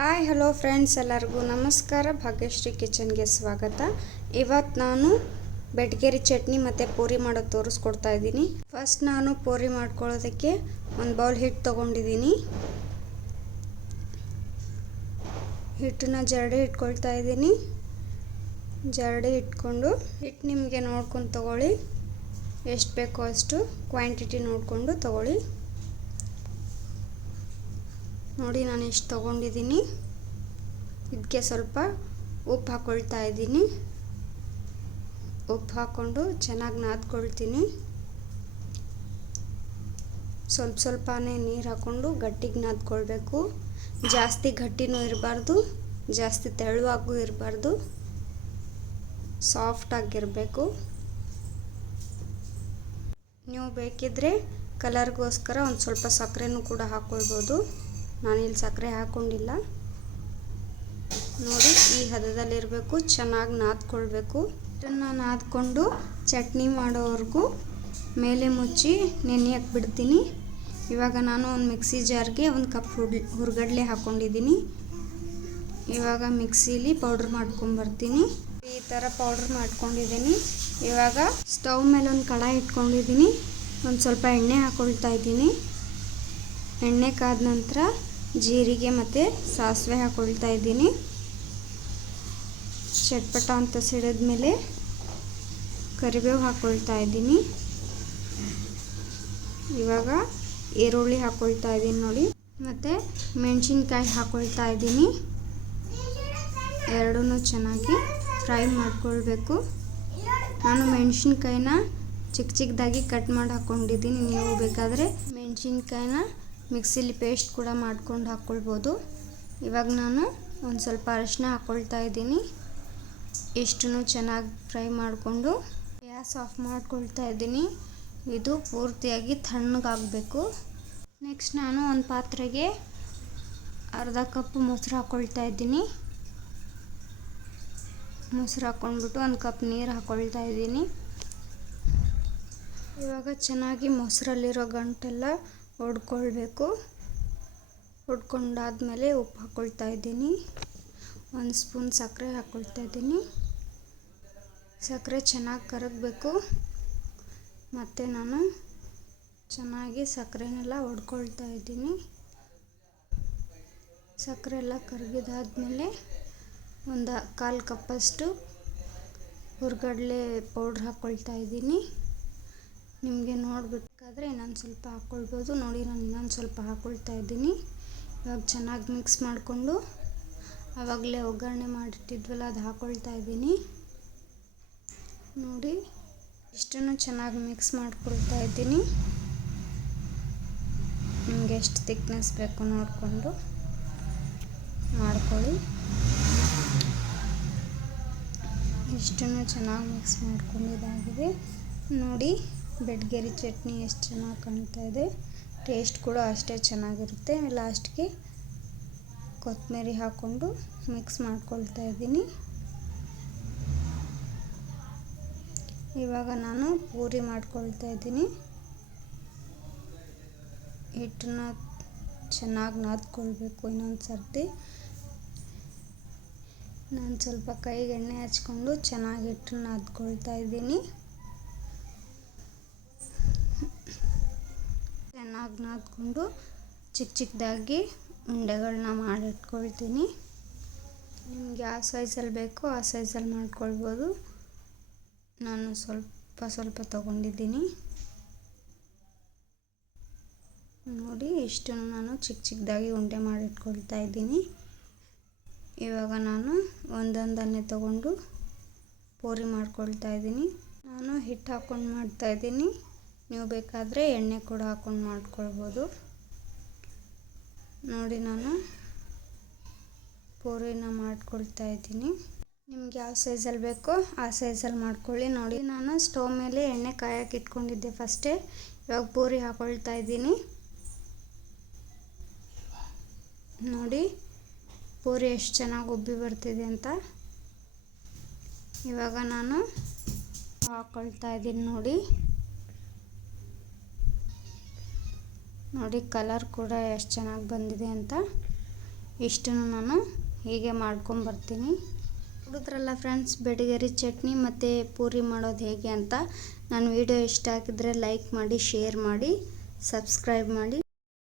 Hi hello friends, ಎಲ್ಲರಿಗೂ ನಮಸ್ಕಾರ. ಭಾಗ್ಯಶ್ರೀ ಕಿಚನ್ಗೆ ಸ್ವಾಗತ. ಇವತ್ತು ನಾನು ಬೆಟ್ಗೇರಿ ಚಟ್ನಿ ಮತ್ತು ಪೂರಿ ಮಾಡೋದು ತೋರಿಸ್ಕೊಡ್ತಾ ಇದ್ದೀನಿ. ಫಸ್ಟ್ ನಾನು ಪೂರಿ ಮಾಡ್ಕೊಳ್ಳೋದಕ್ಕೆ ಒಂದು ಬೌಲ್ ಹಿಟ್ಟು ತೊಗೊಂಡಿದ್ದೀನಿ. ಹಿಟ್ಟನ್ನ ಜರಡಿ ಇಟ್ಕೊಳ್ತಾ ಇದ್ದೀನಿ. ಜರಡಿ ಇಟ್ಕೊಂಡು ಹಿಟ್ಟು ನಿಮಗೆ ನೋಡ್ಕೊಂಡು ತೊಗೊಳ್ಳಿ, ಎಷ್ಟು ಬೇಕೋ ಅಷ್ಟು ಕ್ವಾಂಟಿಟಿ ನೋಡಿಕೊಂಡು ತೊಗೊಳ್ಳಿ. ನೋಡಿ, ನಾನು ಎಷ್ಟು ತೊಗೊಂಡಿದ್ದೀನಿ. ಇದಕ್ಕೆ ಸ್ವಲ್ಪ ಉಪ್ಪು ಹಾಕ್ಕೊಳ್ತಾ ಇದ್ದೀನಿ. ಉಪ್ಪು ಹಾಕ್ಕೊಂಡು ಚೆನ್ನಾಗಿ ನಾದ್ಕೊಳ್ತೀನಿ. ಸ್ವಲ್ಪನೇ ನೀರು ಹಾಕ್ಕೊಂಡು ಗಟ್ಟಿಗೆ ನಾದ್ಕೊಳ್ಬೇಕು. ಜಾಸ್ತಿ ಗಟ್ಟಿನೂ ಇರಬಾರ್ದು, ಜಾಸ್ತಿ ತೆಳುವಾಗೂ ಇರಬಾರ್ದು, ಸಾಫ್ಟಾಗಿರಬೇಕು. ನೀವು ಬೇಕಿದ್ದರೆ ಕಲರ್ಗೋಸ್ಕರ ಒಂದು ಸ್ವಲ್ಪ ಸಕ್ಕರೆನೂ ಕೂಡ ಹಾಕ್ಕೊಳ್ಬೋದು. ನಾನಿಲ್ಲಿ ಸಕ್ಕರೆ ಹಾಕ್ಕೊಂಡಿಲ್ಲ. ನೋಡಿ, ಈ ಹದದಲ್ಲಿರಬೇಕು. ಚೆನ್ನಾಗಿ ನಾದ್ಕೊಳ್ಬೇಕು. ಇದನ್ನು ನಾದ್ಕೊಂಡು ಚಟ್ನಿ ಮಾಡೋವರೆಗೂ ಮೇಲೆ ಮುಚ್ಚಿ ನೆನೆಯಕ್ಕೆ ಬಿಡ್ತೀನಿ. ಇವಾಗ ನಾನು ಒಂದು ಮಿಕ್ಸಿ ಜಾರ್ಗೆ ಒಂದು ಕಪ್ ಹುರ್ಗಡ್ಲೆ ಹಾಕ್ಕೊಂಡಿದ್ದೀನಿ. ಇವಾಗ ಮಿಕ್ಸಿಲಿ ಪೌಡ್ರ್ ಮಾಡ್ಕೊಂಬರ್ತೀನಿ. ಈ ಥರ ಪೌಡ್ರ್ ಮಾಡ್ಕೊಂಡಿದ್ದೀನಿ. ಇವಾಗ ಸ್ಟವ್ ಮೇಲೆ ಒಂದು ಕಡಾಯಿ ಇಟ್ಕೊಂಡಿದ್ದೀನಿ. ಒಂದು ಸ್ವಲ್ಪ ಎಣ್ಣೆ ಹಾಕ್ಕೊಳ್ತಾ ಇದ್ದೀನಿ. ಎಣ್ಣೆ ಕಾದ ನಂತರ ಜೀರಿಗೆ ಮತ್ತು ಸಾಸಿವೆ ಹಾಕ್ಕೊಳ್ತಾ ಇದ್ದೀನಿ. ಚಟ್ಪಟ ಅಂತ ಸಿಡಿದ ಮೇಲೆ ಕರಿಬೇವು ಹಾಕ್ಕೊಳ್ತಾ ಇದ್ದೀನಿ. ಇವಾಗ ಈರುಳ್ಳಿ ಹಾಕ್ಕೊಳ್ತಾ ಇದ್ದೀನಿ ನೋಡಿ, ಮತ್ತು ಮೆಣಸಿನ್ಕಾಯಿ ಹಾಕ್ಕೊಳ್ತಾ ಇದ್ದೀನಿ. ಎರಡೂ ಚೆನ್ನಾಗಿ ಫ್ರೈ ಮಾಡ್ಕೊಳ್ಬೇಕು. ನಾನು ಮೆಣಸಿನ್ಕಾಯಿನ ಚಿಕ್ಕದಾಗಿ ಕಟ್ ಮಾಡಿ ಹಾಕ್ಕೊಂಡಿದ್ದೀನಿ. ನೀವು ಬೇಕಾದರೆ ಮೆಣಸಿನ್ಕಾಯಿನ ಮಿಕ್ಸಿಲಿ ಪೇಸ್ಟ್ ಕೂಡ ಮಾಡ್ಕೊಂಡು ಹಾಕ್ಕೊಳ್ಬೋದು. ಇವಾಗ ನಾನು ಒಂದು ಸ್ವಲ್ಪ ಅರಿಶಿನ ಹಾಕ್ಕೊಳ್ತಾ ಇದ್ದೀನಿ. ಇಷ್ಟನ್ನು ಚೆನ್ನಾಗಿ ಫ್ರೈ ಮಾಡಿಕೊಂಡು ಗ್ಯಾಸ್ ಆಫ್ ಮಾಡ್ಕೊಳ್ತಾ ಇದ್ದೀನಿ. ಇದು ಪೂರ್ತಿಯಾಗಿ ತಣ್ಣಗಾಗಬೇಕು. ನೆಕ್ಸ್ಟ್ ನಾನು ಒಂದು ಪಾತ್ರೆಗೆ ಅರ್ಧ ಕಪ್ ಮೊಸರು ಹಾಕ್ಕೊಳ್ತಾ ಇದ್ದೀನಿ. ಮೊಸರು ಹಾಕ್ಕೊಂಡ್ಬಿಟ್ಟು ಒಂದು ಕಪ್ ನೀರು ಹಾಕ್ಕೊಳ್ತಾ ಇದ್ದೀನಿ. ಇವಾಗ ಚೆನ್ನಾಗಿ ಮೊಸರಲ್ಲಿರೋ ಗಂಟೆಲ್ಲ ಹೊಡ್ಕೊಳ್ಬೇಕು. ಹೊಡ್ಕೊಂಡಾದ್ಮೇಲೆ ಉಪ್ಪು ಹಾಕ್ಕೊಳ್ತಾ ಇದ್ದೀನಿ. ಒಂದು ಸ್ಪೂನ್ ಸಕ್ಕರೆ ಹಾಕ್ಕೊಳ್ತಾ ಇದ್ದೀನಿ. ಸಕ್ಕರೆ ಚೆನ್ನಾಗಿ ಕರಗಬೇಕು. ಮತ್ತು ನಾನು ಚೆನ್ನಾಗಿ ಸಕ್ಕರೆನೆಲ್ಲ ಹೊಡ್ಕೊಳ್ತಾ ಇದ್ದೀನಿ. ಸಕ್ಕರೆ ಎಲ್ಲ ಕರಗಿದಾದ್ಮೇಲೆ ಒಂದು 1/4 ಕಪ್ಪಷ್ಟು ಹುರ್ಗಡ್ಲೆ ಪೌಡ್ರ್ ಹಾಕ್ಕೊಳ್ತಾ ಇದ್ದೀನಿ. ನಿಮಗೆ ನೋಡಬೇಕಾದ್ರೆ ಇನ್ನೊಂದು ಸ್ವಲ್ಪ ಹಾಕ್ಕೊಳ್ಬೋದು. ನೋಡಿ, ನಾನು ಇನ್ನೊಂದು ಸ್ವಲ್ಪ ಹಾಕ್ಕೊಳ್ತಾ ಇದ್ದೀನಿ. ಇವಾಗ ಚೆನ್ನಾಗಿ ಮಿಕ್ಸ್ ಮಾಡಿಕೊಂಡು ಆವಾಗಲೇ ಒಗ್ಗರಣೆ ಮಾಡಿಟ್ಟಿದ್ವಲ್ಲ, ಅದು ಹಾಕ್ಕೊಳ್ತಾ ಇದ್ದೀನಿ. ನೋಡಿ, ಇಷ್ಟನ್ನು ಚೆನ್ನಾಗಿ ಮಿಕ್ಸ್ ಮಾಡ್ಕೊಳ್ತಾ ಇದ್ದೀನಿ. ನಿಮಗೆ ಎಷ್ಟು ಥಿಕ್ನೆಸ್ ಬೇಕು ನೋಡಿಕೊಂಡು ಮಾಡ್ಕೊಳ್ಳಿ. ಇಷ್ಟನ್ನು ಚೆನ್ನಾಗಿ ಮಿಕ್ಸ್ ಮಾಡ್ಕೊಂಡಿದ್ದಾಗಿದೆ. ನೋಡಿ, ಬೆಟ್ಗೇರಿ ಚಟ್ನಿ ಎಷ್ಟು ಚೆನ್ನಾಗಿ ಕಾಣ್ತಾ ಇದೆ. ಟೇಸ್ಟ್ ಕೂಡ ಅಷ್ಟೇ ಚೆನ್ನಾಗಿರುತ್ತೆ. ಲಾಸ್ಟ್ಗೆ ಕೊತ್ತಂಬರಿ ಹಾಕ್ಕೊಂಡು ಮಿಕ್ಸ್ ಮಾಡ್ಕೊಳ್ತಾ ಇದ್ದೀನಿ. ಇವಾಗ ನಾನು ಪೂರಿ ಮಾಡ್ಕೊಳ್ತಾ ಇದ್ದೀನಿ. ಹಿಟ್ಟನ್ನ ಚೆನ್ನಾಗಿ ನಾದ್ಕೊಳ್ಬೇಕು. ಇನ್ನೊಂದು ಸರ್ತಿ ನಾನು ಸ್ವಲ್ಪ ಕೈಗೆ ಎಣ್ಣೆ ಹಚ್ಕೊಂಡು ಚೆನ್ನಾಗಿ ಹಿಟ್ಟನ್ನ ನಾದ್ಕೊಳ್ತಾ ಇದ್ದೀನಿ. ಚೆನ್ನಾಗಿ ನಾದ್ಕೊಂಡು ಚಿಕ್ಕದಾಗಿ ಉಂಡೆಗಳನ್ನ ಮಾಡಿಟ್ಕೊಳ್ತೀನಿ. ನಿಮಗೆ ಯಾವ ಸೈಜಲ್ಲಿ ಬೇಕೋ ಆ ಸೈಜಲ್ಲಿ ಮಾಡ್ಕೊಳ್ಬೋದು. ನಾನು ಸ್ವಲ್ಪ ತೊಗೊಂಡಿದ್ದೀನಿ. ನೋಡಿ, ಇಷ್ಟನ್ನು ನಾನು ಚಿಕ್ಕದಾಗಿ ಉಂಡೆ ಮಾಡಿಟ್ಕೊಳ್ತಾ ಇದ್ದೀನಿ. ಇವಾಗ ನಾನು ಒಂದೊಂದನ್ನೇ ತೊಗೊಂಡು ಪೂರಿ ಮಾಡ್ಕೊಳ್ತಾ ಇದ್ದೀನಿ. ನಾನು ಹಿಟ್ಟು ಹಾಕ್ಕೊಂಡು ಮಾಡ್ತಾಯಿದ್ದೀನಿ. ನೀವು ಬೇಕಾದರೆ ಎಣ್ಣೆ ಕೂಡ ಹಾಕ್ಕೊಂಡು ಮಾಡ್ಕೊಳ್ಬೋದು. ನೋಡಿ, ನಾನು ಪೂರಿನ ಮಾಡ್ಕೊಳ್ತಾ ಇದ್ದೀನಿ. ನಿಮ್ಗೆ ಯಾವ ಸೈಜಲ್ಲಿ ಬೇಕೋ ಆ ಸೈಜಲ್ಲಿ ಮಾಡ್ಕೊಳ್ಳಿ. ನೋಡಿ, ನಾನು ಸ್ಟವ್ ಮೇಲೆ ಎಣ್ಣೆ ಕಾಯಕ್ಕೆ ಇಟ್ಕೊಂಡಿದ್ದೆ ಫಸ್ಟೇ. ಇವಾಗ ಪೂರಿ ಹಾಕ್ಕೊಳ್ತಾ ಇದ್ದೀನಿ. ನೋಡಿ, ಪೂರಿ ಎಷ್ಟು ಚೆನ್ನಾಗಿ ಉಬ್ಬಿ ಬರ್ತಿದೆ ಅಂತ. ಇವಾಗ ನಾನು ಹಾಕ್ಕೊಳ್ತಾ ಇದ್ದೀನಿ. ನೋಡಿ, ಕಲರ್ ಕೂಡ ಎಷ್ಟು ಚೆನ್ನಾಗಿ ಬಂದಿದೆ ಅಂತ. ಇಷ್ಟನ್ನು ನಾನು ಹೀಗೆ ಮಾಡ್ಕೊಂಬರ್ತೀನಿ. ನೋಡಿದ್ರಲ್ಲ ಫ್ರೆಂಡ್ಸ್, ಬೆಟಗೇರಿ ಚಟ್ನಿ ಮತ್ತು ಪೂರಿ ಮಾಡೋದು ಹೇಗೆ ಅಂತ. ನನ್ನ ವಿಡಿಯೋ ಇಷ್ಟ ಆಗಿದ್ರೆ ಲೈಕ್ ಮಾಡಿ, ಶೇರ್ ಮಾಡಿ, ಸಬ್ಸ್ಕ್ರೈಬ್ ಮಾಡಿ.